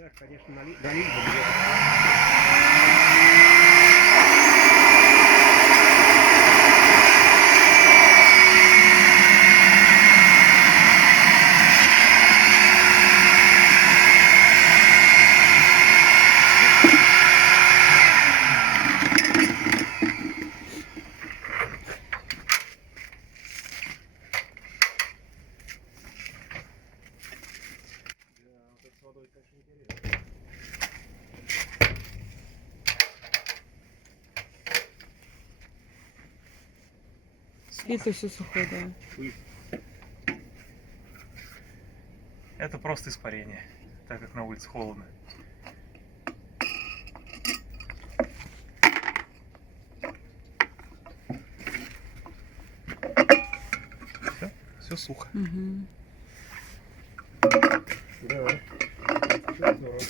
Да, конечно, налить бы. С водой, конечно, интересно. Світло все сухое, да. Это просто испарение, так как на улице холодно. Все сухо. Угу. Да. Все здорово.